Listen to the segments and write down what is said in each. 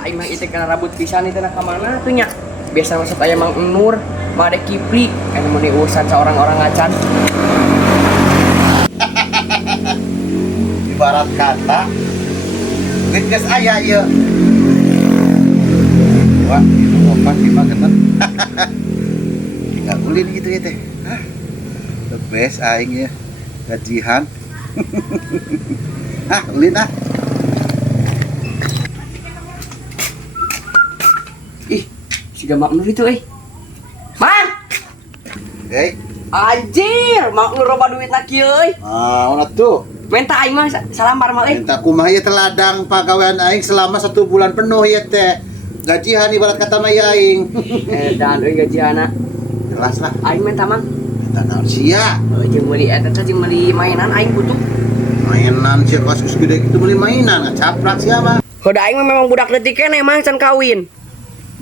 Aing mah itu karena rambut pisan itu nak kemana tuh nya. Biasa maksud aya Mang Nur, Mang Ade Kipli, kan mau urusan seorang-orang ngacan. Ibarat kata duit geus aya ieu. Wah, itu opat lima genep. Tinggal ulin gitu ya teh. The best aing ya. Gajihan. Ulin ah. Ih, si Mang Nur itu Man! Anjir, Mang Nur loba duit nak kieu euy. Mana tuh? Minta aing mah salamar mah Minta kumaha ieu teladang pagawean aing selama 1 bulan penuh ya teh. Gajihan ibarat kata mah ieu aing. Dan euy gajiana. Jelas lah. Aing minta Mang. Minta naon sia? Jeung meuli eta teh jeung meuli mainan aing butuh. Mainan sia kasus gede gitu beli mainan, ngacaprak siapa? Hoda aing mah memang budak leutik keneh mah can kawin.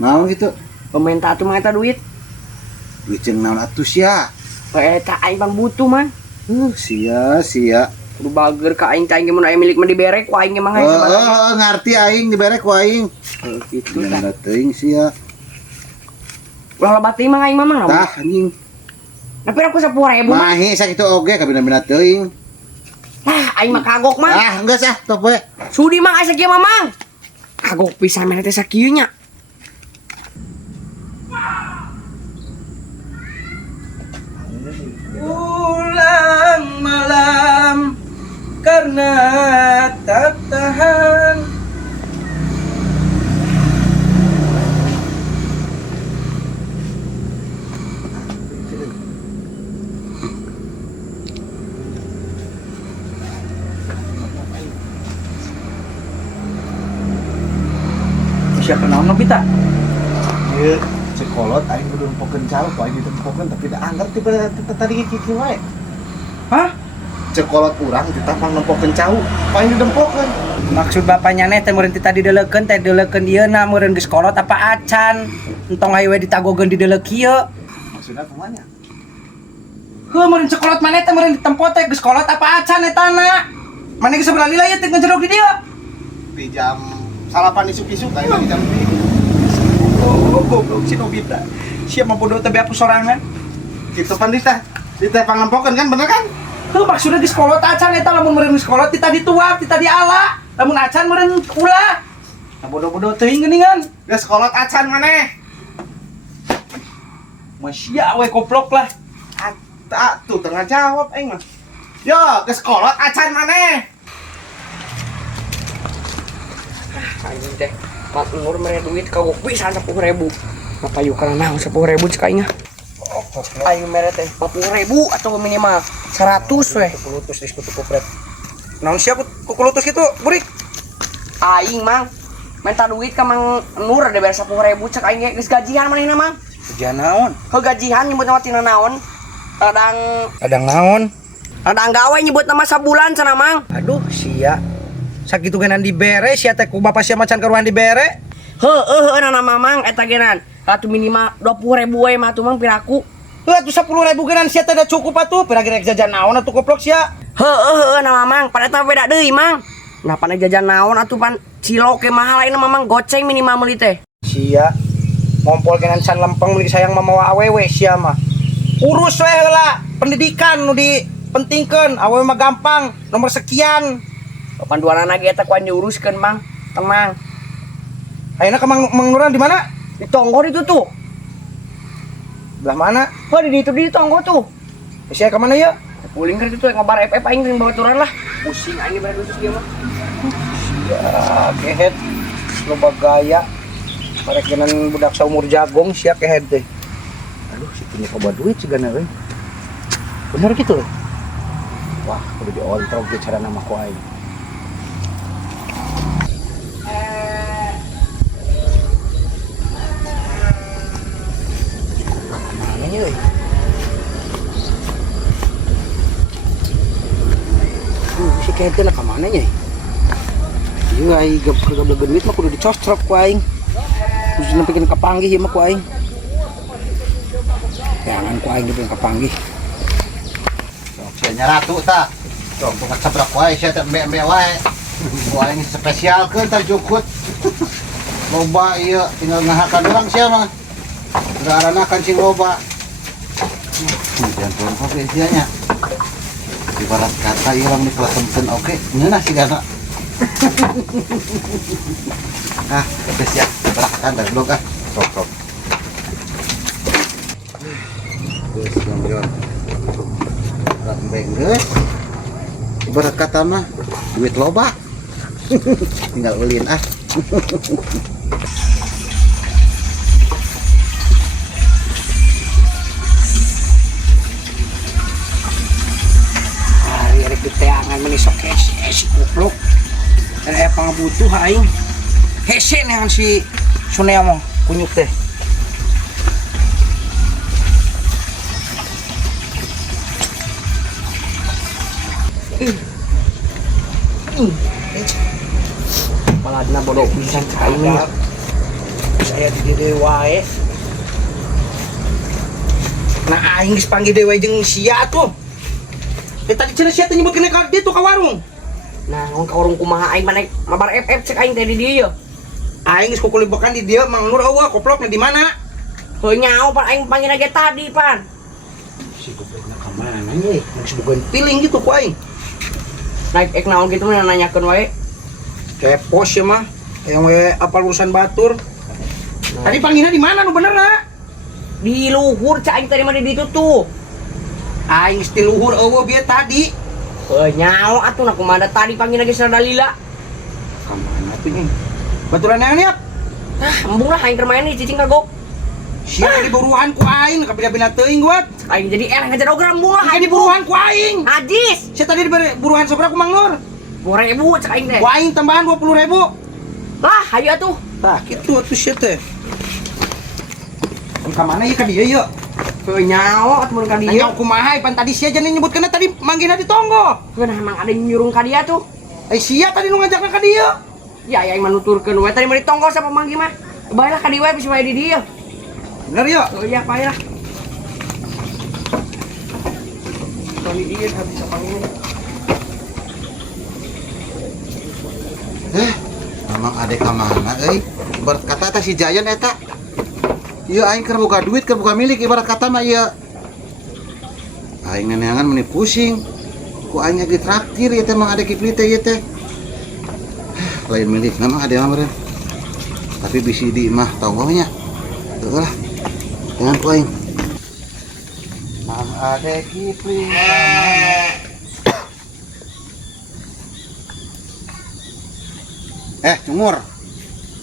Naon gitu? Pemerintah tuh mah eta duit. Duit jeung naon atuh sia? Eta aing bang butuh man. Sia. Kudu bager ka aing teh aing mun aya milik mah diberek ku aing mah ngarti aing diberek ku aing. Gitu tah. tah. Teuing sia. Ulah loba teh mah aing mah. Tah anjing. Tapi aku 10.000 mah. Mahe sakitu oge kabina-bina teuing. Aing mah kagok mah. Enggeus top we. Sudi mah asa kieu mah mang. Kagok pisan mah teh sakieu nya. Pulang malam karena tak tahan. Siapa nama kita? Ieu cekolot aing kudu nempokeun calok ku aing ditempokeun tapi da anggar tiba tadi kieu wae. Hah? Cekolot urang ditapang nempokeun cau, ku aing didempokeun. Maksud bapaknya teh meureun teh didelekeun dieuna meureun geus kolot apa acan. Entong hayu we ditagogeun dideleuk kieu. Maksudna kumaha? Heuh meureun cekolot maneh teh meureun ditempo teh geus kolot apa acan eta na. Maneh geus sabaraha lila ieu teh ngejerok di dieu. Pinjam salapan isuk-isuk aing pinjam di. Oh, goblok si Nobita. Siapa bodoh teh beapus sorangan. Kitu pan diteh panglempokeun kan bener kan? Heuh maksudna geus kolot acan eta lamun meureun geus kolot tita dituak, tita diala. Lamun acan meureun ulah. Nah bodoh-bodoh teuing geuningan. Geus kolot acan maneh. Masya we goblok lah. Tuh tengah jawab aing mah. Yo, geus kolot acan maneh. Anjing teh. Mak Nur mere duit kagok pisan 10.000. Ngapayu kana naon 10.000 cek aing mah. Aing mere teh 40.000 atau minimal 100 we. Kulutus diskutu kupret. Naon sia kulutus kitu, Burik? Aing mang minta duit ka Mang Nur ada bayar 10.000 cek aing geus gajian manehna mang. Gajian naon? Heuh gajian nyebut nama tina naon? Kadang naon? Kadang gawe nyebut nama sabulan cenah mang. Aduh, sia. Sakitu genan dibere sia teh ku bapak sia macan karuan dibere. Heuh nama mamang eta genan. Atuh minimal 20.000 we mah tuh mang piraku. Atuh 10.000 genan sia teh da cukup atuh. Pira-pira jajan naon atuh goblok sia. Heuh nama mamang, pada eta beda deui mang. Nah pana jajan naon atuh pan cilok ke mahal ayeuna mamang goceng minimal meuli teh. Sia. Ngompol genan can lempeng meuli sayang mamawa awewe sia mah. Urus we heula pendidikan nu dipentingkeun, awewe mah gampang, nomor sekian. Panduanana ge eta ku diuruskeun mang. Tenang. Ayeuna ka Mang Nuran di mana? Di tonggo itu tuh. Belah mana? Oh di tonggo tuh. Sia ka mana ya? Puling kan itu ngobar FF aing jeung babaturan lah. Pusing aing bari khusus dia mah. Ya, kehet. Loba gaya. Marek genan budak saumur jagong sia kehet teh. Aduh, si punya kabar duit cigana euy. Bener gitu. Wah, kudu diontrol ge cara nama ku aing. Mana euy? Si kehet teh ka mana nya? Ieu aing gablag duit mah kudu dicosrok ku aing. Kudu nepikeun kapanggih ieu mah ku aing. Jangan ku aing nepikeun kapanggih. Sok nya ratu tah. Sok tong ngacabrak wae sia teh embe-embe wae. Ku aing spesial keun tah jukut. loba iya tinggal ngahakan orang siapa nggak aranakan sing loba jangan pulang kopi isianya ibarat kata iya orang niklah tempen oke ngeunah sih gana ah geus ya berakan dari blog ah sok geus gambion lambeng geus ibarat kata mah duit loba tinggal ulin ah teangan menisok hese si kupluk ada pangabutuh aing hese nehan si Suneo mah kunyuk teh paladna bodoh pisan aing nya saya di dewa nah aing geus panggil dewa jeung sia tuh tadi cenah sia teh nyebutkeun ka ditu ka warung. Nah, ka warung kumaha aing mah mabar FF cek aing teh di dieu. Aing geus kukulibekan di dieu Mang Nur eueuh koplokna di mana? Heuh nyaho pan aing panggilna ge tadi pan. Si goblokna ka mana ye? Geus bukan piling gitu ku aing. Naik ek naon gitu mah nanyakeun wae. Kepos ya mah. Yang we apal urusan batur. Tadi panggilna di mana nu benerna? Di luhur cak aing tadi mah di ditu tuh. Aing geus ti luhur eueuh bieu tadi. Heuh nyaho atuh na kumaha tadi panggilna geus dalila. Ka mana tuh nih? Baturan yang niap. Nah, embung lah aing keur main nih cicing kagok. Sia tadi buruan ku aing ka bina-bina teuing buat. Aing jadi ngajar ogram embung lah aing buruan ku aing. Najis. Sia tadi buruan sabaraha ku Mang Nur? 2000 cek aing teh. Ku aing tambahan 20.000. Lah, hayu atuh. Tah, kitu atuh sia teh. Ka mana ieu ka dieu yeuh? Heuh nyaho atuh mun ka dieu. Nyaho kumaha pan tadi sia jeung nyebutkeunna tadi manggihna di tonggo. Keunah emang ada nyurung ka dieu tuh. Sia tadi nu ngajakna ka dieu. Ya aing mah nuturkeun we tadi mah di tonggo sapa manggih mah. Bae lah ka dieu we bisa wae di dieu. Bener yuk? Oh iya Pak ya. Kali dieu habis panggil. Emang adek ka mana euy? Ibarat kata teh si Jayan eta. Ieu aing keur boga duit keur boga milik ibarat kata mah ieu. Aing neneangan meni pusing. Ku aing ge traktir ieu teh mang adek kipli teh ieu teh. Lain milik nama adek mah meureun. Tapi bisi di mah tonggonya. Teu lah. Jangan ku aing. Mang adek kipli. Cungur.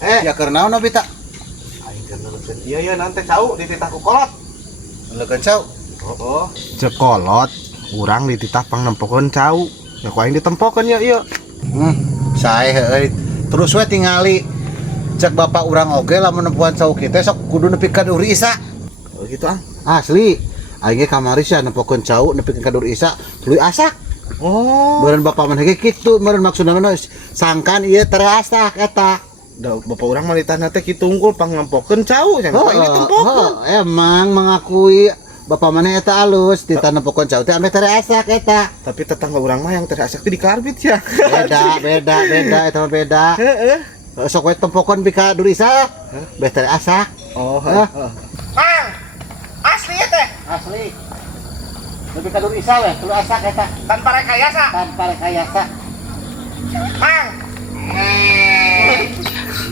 Ya keur naon abi ta? Iya nanti cau dititah ku kolot. Leukeun cau. Oh. Cek kolot, urang dititah pangnempokeun cau. Ya ku aing ditempokeun ya ieu. Sae heuy. Terus we tingali cek bapak urang oge lamun nempuan cau kitu sok kudu nepikeun Dur Isa. Oh gitu ah. Asli. Aing ge kamari sia nempokeun cau nepikeun ka Dur Isa, tuluy asak. Oh. Beureun bapak mah ge kitu, meureun maksudna sangkan ieu tere asak eta. Da bapak urang mah ditanya teh kitu unggul pangnempokeun cau, cenah ku aing ditempokeun. Emang mengakui bapak mana eta alus ditanepkeun cau teh ame tere asak eta. Tapi tetangga urang mah yang terasak teh di karbit ya. Beda eta mah beda. Heeh. Sok we tempokeun bika Dur Isa. Beh tere asak. Oh, Mang. Asli ya teh. Asli. Lebih ka Dur Isa we, tuluy asak eta. Tanpa rekayasa. Tanpa rekayasa. Mang.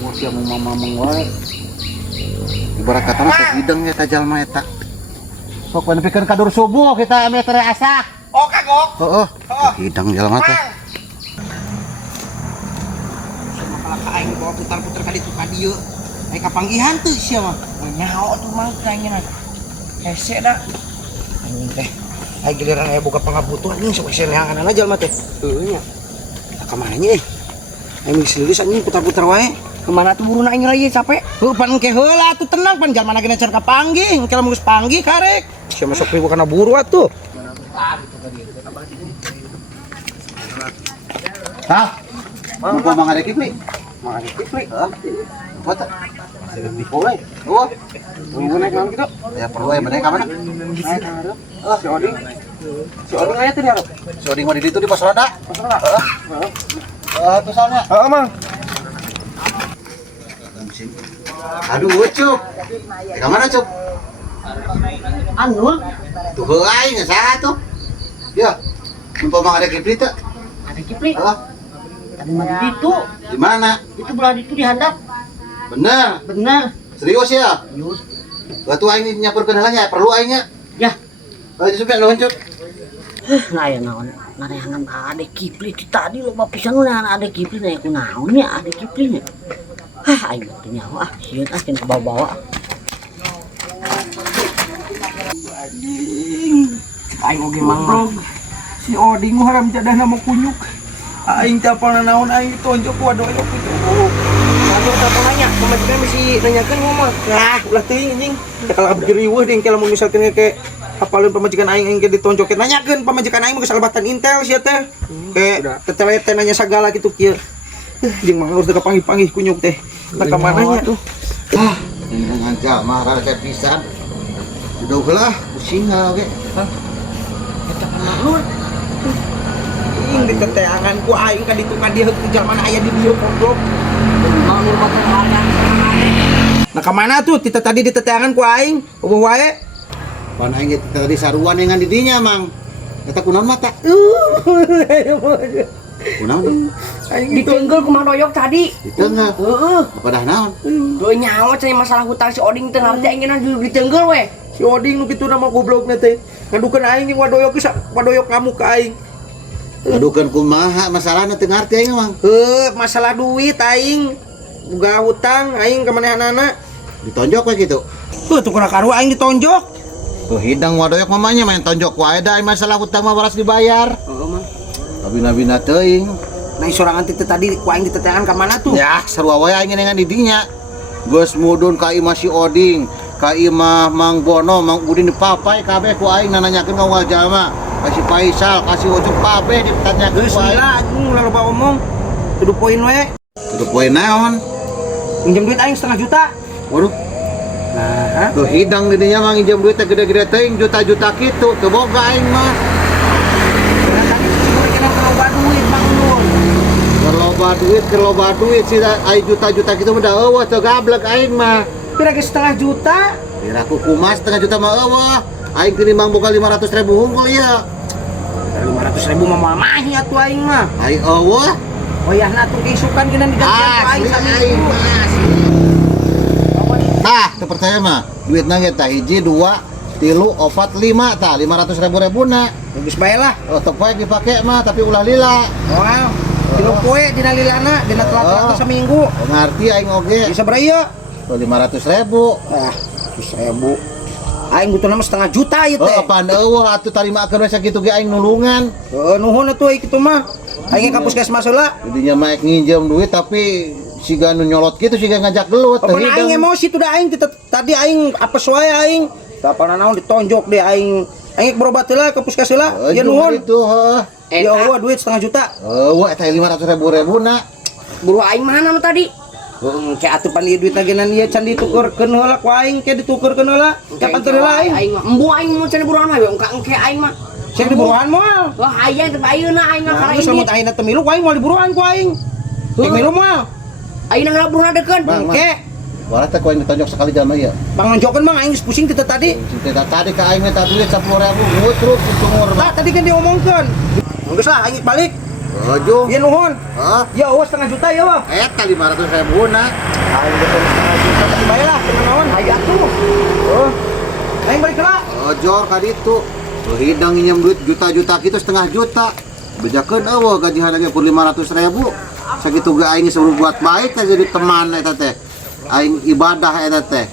Mau sia mau mamang wae. Ibarat kata mah hidung ya ta jalma eta. Sok we nepikeun ka Dur subuh kita ame tere asak. Oh kagok. Heeh. Hidung jalma teh. Sama ka aing bawa putar-putar ka ditu ka dieu. Aing kapanggihan teu sia mah. Nyaho tuh mang aingna. Hese da. Anjing teh. Aing giliran aya boga pangabutuhan anjing sok hese neangan jalma teh. Heuh nya. Ka mana nya aing geus lulus anjing putar-putar wae. Kemana tuh buruna aing raya capek? Heuh pan ke heula atuh tenang pan jalma lagi nacer ka panggih, engke lamun geus panggih karek. Sia masuk ribu kana buru atuh. Hah? Mau mang adek kipli? Mang adek kipli. Apa teh? Di poe. Oh. Tunggu naik naon kitu? Ya perlu ya bener ka mana? Si Oding. Si Oding aya teh di hareup. Si Oding mah di ditu di pos roda. Heeh. Itu soalnya. Heeh, Mang. Aduh, Cuk. Kemana, Cuk? Anu, Tuh aing saha tuh? Ya. Umpama ada kipli teh. ada Kipli. Ah, Tadi mah itu. di mana? Itu belah itu di handap. Bener. Benar. Serius ya? Yus. Batu aing nyapur kenalannya perlu aingnya. Ya. Ayo supaya nuhun, Cuk. Nah ya naon. Narehangan ada Kipli di tadi lo mah pisan na ada Kipli na aku naon ya ada Kipli nya. Hah aing teh nyawa sieun cenah bawa-bawa. Aing oge mang. Si Oding haram jadah nama kunyuk. Aing teh apal naon aing ditonjok ku wadoyok itu. Lalu tak nanya, pemajikan mesti nanyakeun ngomong. Lah, ulah teuing anjing. Teh kalau abdi riweuh deung kalau misalkan ke apalun pamajikan aing ge ditonjokeun nanyakeun pamajikan aing mah kesalebatan intel sia teh. Kayak tetelete nanya segala gitu kieu. Jeung mang lurus teh panggih-panggih kunyuk teh. Nah ka mananya tuh. Ah, ini ngancam mah rada kayak pisan. Udah heula, pusing oge. Eta naon? Ing diteteangan ku aing ka ditu ka dieu ku jaman aya di dieu goblok. Mau rumah keluarga. Nah ka mana tuh? Tita tadi diteteangan ku aing. Eueuh wae. Pan aing tadi saruan dengan didinya, Mang. Eta kunaon mata? Kunaon? Aing Ditenggel ku Mang Doyok tadi. Ditengah. Heeh. Apa dah naon? Doi nyawa cenah masalah hutang si Oding teh ngarti aing juga ditenggel we. Si Oding nu kitu nama goblokna teh. Ngadukeun aing jeung wadoyok geus wadoyok kamu ka aing. Adukan kumaha masalahna teu ngarti aing, Mang. Masalah duit aing. Boga hutang aing ka manehanana. Ditonjok we kitu. Tuh kurang karu aing ditonjok. Tuh hidang wadoyok mamanya main tonjok wae da masalah hutang mah baras dibayar. Heeh mah. Abina-bina teuing. Nah sorangan teh tadi ku aing diteteangan ka mana tuh? Ya, sarua wae aing dengan didinya. Geus mudun ka imah si Oding, ka imah Mang Bono, Mang Udin dipapai kabeh ku aing nanyakeun ka wal jalma. Kasih Faisal, kasih Ojok kabeh ditanyakeun Geus ku aing. lila anjing ulah loba omong. Kudu poin we. Kudu poe naon? Minjem duit aing 500 juta. Waduh, Nah, tuh hidang didinya mah nginjem duit teh gede-gede teuing juta-juta kitu, teu boga aing mah. duit Bang Nur. Keloba duit sih aing juta-juta kitu mah da eueuh teu gablek aing mah. Kira ge setengah juta. Kira ku kumas setengah juta mah eueuh. Aing tinimbang boga 500.000 hungkul ieu. 500.000 mah moal mahi atuh aing mah. Aing eueuh. Oyahna tuh keisukan geunan digantian ku aing Aing saminggu. Tah, teu percaya mah. Duitna ge tah 1, 2, 3, 4, 5 tah 500.000 Geus bae lah. Oh, teu poe dipake mah tapi ulah lila. Wow. Kilo poe dina lilana, dina telat-telat saminggu. Ngarti aing oge. Bisa berapa? Oh, 500.000. Ah, 100.000. Aing butuhna mah setengah juta ieu Oh, teh. apaan eueuh atuh tarimakeun we sakitu ge aing nulungan. Nuhun atuh kitu mah. Aing ka puskesmas heula. Jadinya mah nginjem duit tapi siga nu nyolot kitu siga ngajak gelut. Pokona aing emosi tuh da aing tadi aing apes wae aing. Tapana naon ditonjok deh aing. Aing berobat heula ke puskes heula. Ya nuhun. Itu heuh. Ya eueuh duit setengah juta. Eueuh eta 500.000 na. Buru aing mana mah tadi? Kayak atupan ieu duit lagenan ieu can ditukerkeun heula ku aing, ke ditukerkeun heula. Kapan teu heula aing? Aing mah embu aing mau cenah buruan mah we engke aing mah. Cek di buruan moal. Wah hayang teh ayeuna aing mah Nah, karena geus lamun ini. aing teh milu ku aing moal di buruan ku aing. Cek milu moal. Ayeuna geura buruan deukeun. Bang, Engke. Walah teh koin ditonjok sekali jam ieu. Bang nonjokeun Bang aing geus pusing teh tadi. Kita tadi ka aing minta duit 10.000 ngutruk sumur. Lah tadi kan diomongkeun. Geus lah aing balik. Aduh. Ieu nuhun. Hah? Ya eueuh setengah juta ya wah. Eta 500.000 na. Aing geus setengah juta tapi bae lah cenah naon. Aya atuh. Oh. Aing balik heula. Ojor ka ditu. Tuh hidang nginjem duit juta-juta kitu setengah juta. Bejakeun eueuh gajihan ge pur 500.000. Sakitu ge aing suruh buat baik teh jadi teman eta teh. Aing ibadah eta teh.